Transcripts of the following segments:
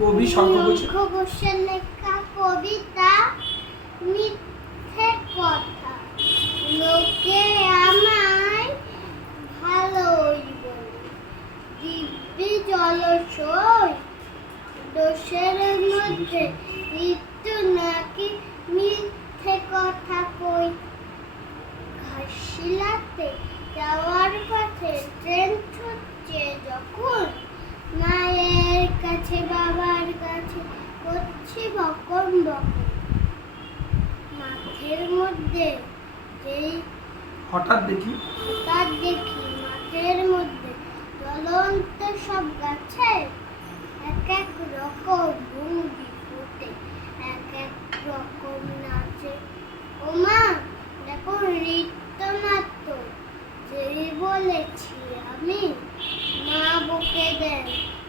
কবি শঙ্খ ঘোষের লেখা কবিতা মিথ্যে কথা। লোকে আমায় ভালোই বলে, দিব্যি জলাশয় দোষের মধ্যে ঋতু নাকি মিথ্যে কথা কই। ঘাটশিলাতে যাওয়ার পথে ট্রেন ছুটছে যখন, মায়ের কাছে বাবার কাছে করছি বকন বকন। মাঠের মধ্যে যেই হঠাৎ দেখি মাঠের মধ্যে জ্বলন্ত সব গাছে এক এক রকম ভঙ্গি ফোটে, এক এক রকম নাচে। ওমা দেখো নৃত্যনাট্য, যেই বলেছি আমি মা বকে দেন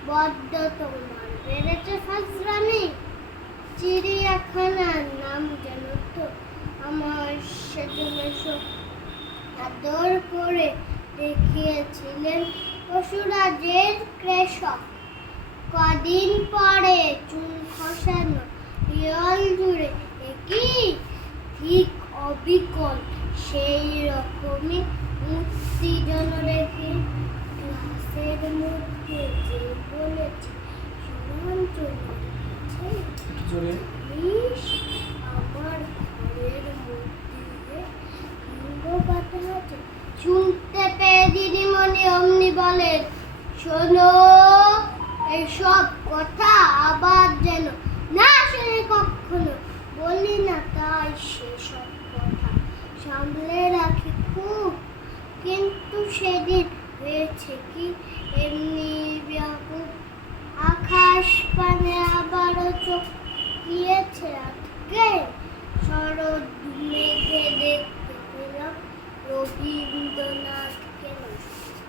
বড্ড তোমার বেড়েছে ফাজলামি। চিড়িয়াখানার নাম যেন তো আমার সেজন্য আদর করে দেখিয়েছিলেন পশুরাজের কৃষক। কদিন পরে চুল খসানো পিয়ল জুড়ে একই ঠিক অবিকল সেই রকমই মূর্তি যেন রেখে। ক্লাসের মধ্যে যে বলেছে আমার ঘরের মধ্যে আছে। শুনতে পেয়ে দিদিমণি অমনি বলেন, শোনো এইসব কথা আবার যেন না শুনে কখনো বলি না। তাই সেসব কথা সামলে রাখি খুব, কিন্তু সেদিন হয়েছে কি এমনি ব্যাপক আকাশ পানে আবারও চোখ গিয়েছে আজকে। শরৎ মেঘে দেখতে পেলাম রবীন্দ্রনাথকে।